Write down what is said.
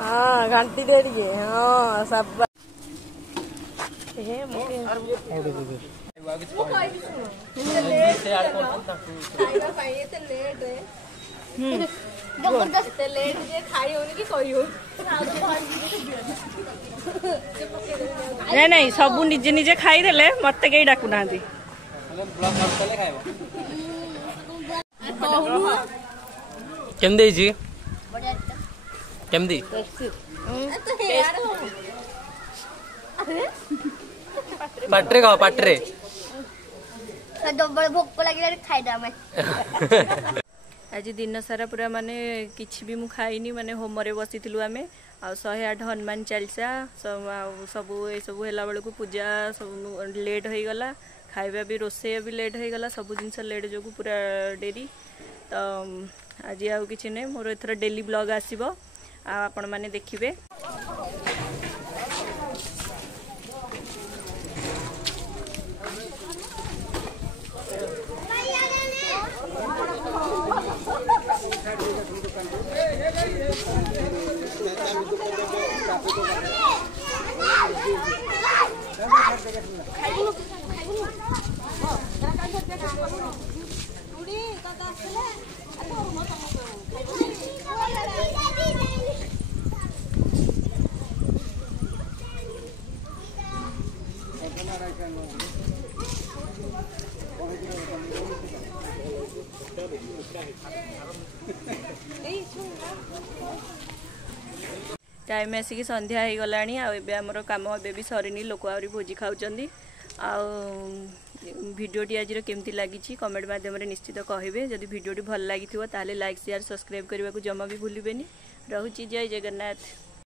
हाँ घंटी दे रही है। हाँ सब नहीं नहीं सबू निजे निजे खाई देले मत कई डाकू ना केमदी जी केमदी पाट्रे खाओ पाट्रे भोक लगे खाई आज दिन सारा पूरा माने किछि भी मु खाइनी माने होम रे बसी थिलु आमे आ 108 हनुमान चालीसा सब ए सब हेला बेल को पूजा सब लेट हो गला खाइबा भी रोसे भी लेट हो गला सब जिनस लेट जो पूरा डेरी तो आज आउ किछि नै मोर एथरा डेली ब्लॉग आसीबो आ आपण माने देखिबे। टाइम आसिक संध्या हो गला आमर कम ए भी सरनी लोक आहरी भोजी खाऊँ भिडियोटी आज केमती लगी कमेंट माध्यम निश्चित कहे जदि भिडियोटी भल लगी ताले लाइक शेयर सब्सक्राइब करने को जमा भी भूलें। रोची जय जगन्नाथ।